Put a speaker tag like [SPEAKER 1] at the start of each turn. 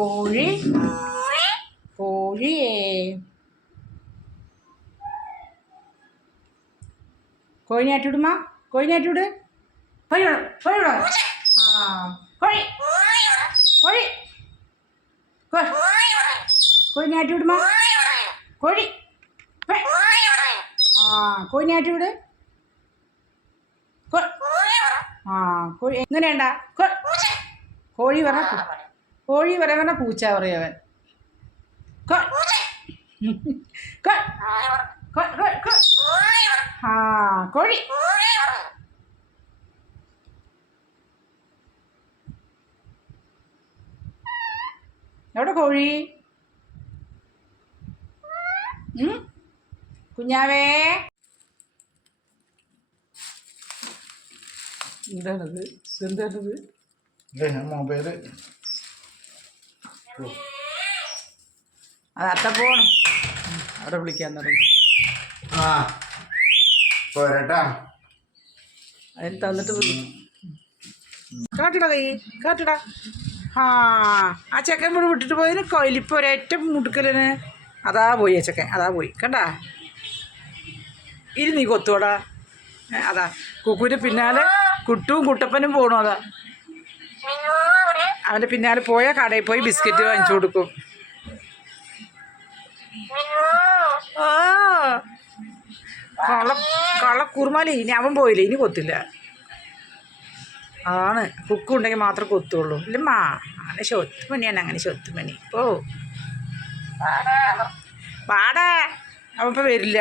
[SPEAKER 1] കോഴി. കോഴിയേ. കോഴിനാട്ടിവിടുമ്മ കോഴിനാട്ടിവിട് കോഴിനെ വിടാം. കോഴി വിടാം ആ കോഴി. കോഴി. കോഴിനെ വിടുമ്മ കോഴി. കോഴി. ആ കോഴിനെ വിട്. ആ കോഴി. എങ്ങനെയുണ്ടാ കോഴി. പറ കോഴി പറയാൻ പൂച്ച പറയവൻ കോഴി. എവിടെ കോഴി? കുഞ്ഞാവേ. എന്താണത് എന്താണത്
[SPEAKER 2] മൊബൈൽ
[SPEAKER 1] അത് പോണം. അവിടെ വിളിക്കാൻ തുടങ്ങി.
[SPEAKER 2] ആ പോരട്ടാ.
[SPEAKER 1] അതിന് തന്നിട്ട് കാട്ടിടാ കൈ കാട്ടിടാ. ആ ആ ചെക്കൻ ഇവിടെ വിട്ടിട്ട് പോയതിന് കൊയിലിപ്പോൾ ഒരേറ്റ മുടുക്കലിന്. അതാ പോയി ആ ചെക്കൻ അതാ പോയി. കണ്ടാ? ഇനി നീ അതാ. കുക്കുവിന്റെ പിന്നാലെ കുട്ടും കുട്ടപ്പനും പോണു അതാ. അവന്റെ പിന്നാലെ പോയ കടയിൽ പോയി ബിസ്ക്കറ്റ് വാങ്ങിച്ചു കൊടുക്കും. ഓ. കള കള കുറുമാലി ഇനി അവൻ പോയില്ല? ഇനി കൊത്തില്ല. ആണ്. കുക്ക് ഉണ്ടെങ്കിൽ മാത്രം കൊത്തുള്ളൂ. ഇല്ലമ്മാ അങ്ങനെ ശൊത്തുമണിയാണ് അങ്ങനെ ശൊത്തുമണി. ഓ വാടാ അവൻ ഇപ്പം വരില്ല.